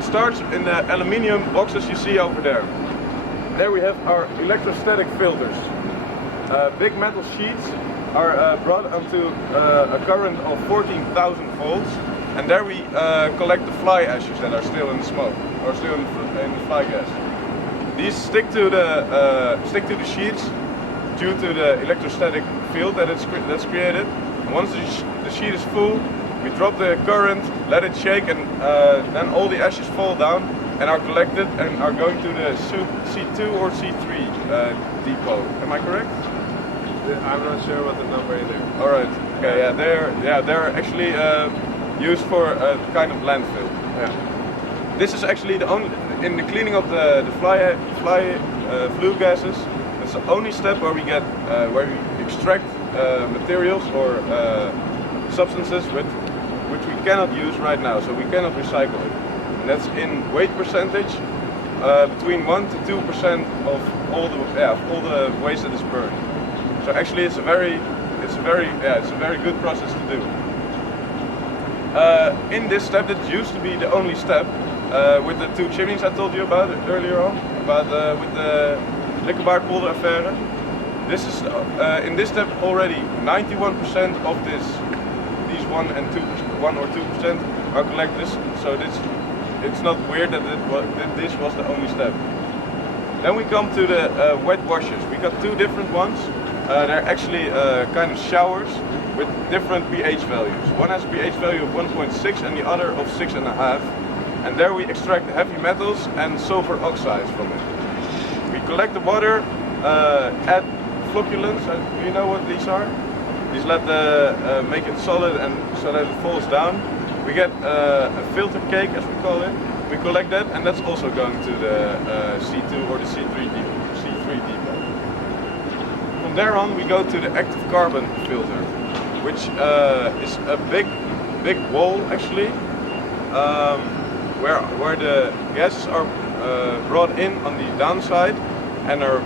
it starts in the aluminium boxes you see over there. There we have our electrostatic filters. Big metal sheets are brought onto a current of 14,000 volts, and there we collect the fly ashes that are still in the smoke, or still in the fly gas. These stick to the sheets due to the electrostatic field that's created. And once the sheet is full, we drop the current, let it shake, and then all the ashes fall down and are collected and are going to the C2 or C3 depot. Am I correct? I'm not sure what the number is there. All right. Okay. Yeah, they're actually used for a kind of landfill. Yeah. This is actually the only in the cleaning of the flue gases. It's the only step where we get where we extract materials or substances which we cannot use right now, so we cannot recycle it. And that's in weight percentage between 1 to 2% of all the waste that is burned. So actually, it's a very good process to do. In this step, that used to be the only step with the 2 chimneys I told you about earlier on, with the liquor bar polder AVR. This is in this step already 91% of these 1 or 2% are collected. So it's not weird that this was the only step. Then we come to the wet washers. We got 2 different ones. They're actually kind of showers with different pH values. One has a pH value of 1.6 and the other of 6.5. And there we extract heavy metals and sulfur oxides from it. We collect the water, add flocculants. Do you know what these are? These make it solid and so that it falls down. We get a filter cake, as we call it. We collect that, and that's also going to the C2 or the C3 depot. From there on, we go to the active carbon filter, which is a big wall actually, where the gases are brought in on the downside and are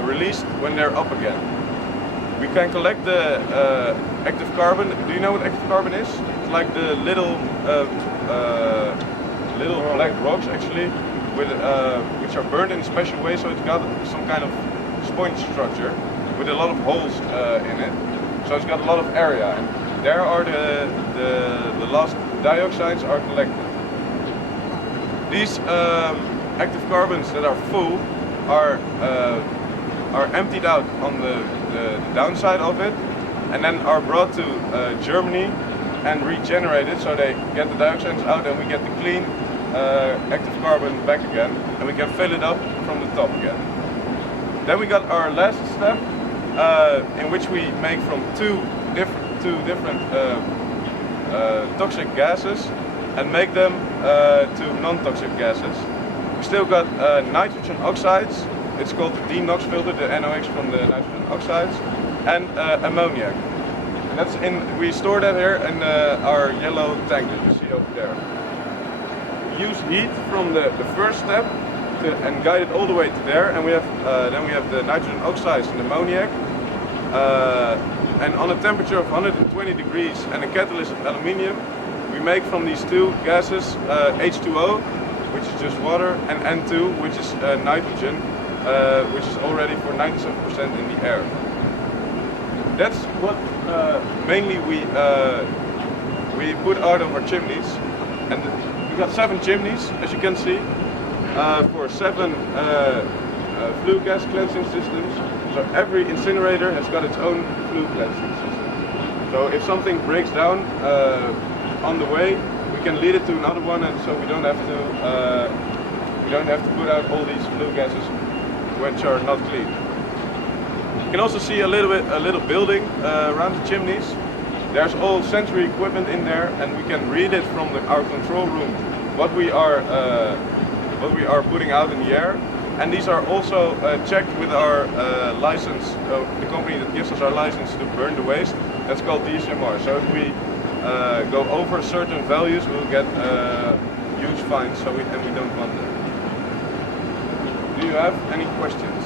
released when they're up again. We can collect the active carbon. Do you know what active carbon is? It's like the little black rocks actually, which are burned in a special way, so it's got some kind of sponge structure with a lot of holes in it. So it's got a lot of area, and there are the last dioxides are collected. These active carbons that are full are emptied out on the downside of it, and then are brought to Germany and regenerated, so they get the dioxins out and we get the clean active carbon back again, and we can fill it up from the top again. Then we got our last step, in which we make from two different toxic gases and make them to non-toxic gases. We still got nitrogen oxides. It's called the D-NOx filter, the NOx from the nitrogen oxides, and ammoniac. And that's we store that here in our yellow tank that you see over there. We use heat from the first step and guide it all the way to there, and then we have the nitrogen oxides and ammoniac. And on a temperature of 120 degrees and a catalyst of aluminium, we make from these 2 gases H2O, which is just water, and N2, which is nitrogen, which is already for 97% in the air. That's what mainly we put out of our chimneys, and we got 7 chimneys, as you can see, for 7 flue gas cleansing systems. So every incinerator has got its own flue cleansing system. So if something breaks down on the way, we can lead it to another one, and so we don't have to put out all these flue gases which are not clean. You can also see a little building around the chimneys. There's all sensory equipment in there, and we can read it from our control room what we are putting out in the air. And these are also checked with our license, the company that gives us our license to burn the waste. That's called DSMR. So if we go over certain values, we'll get huge fines. And we don't want that. Do you have any questions?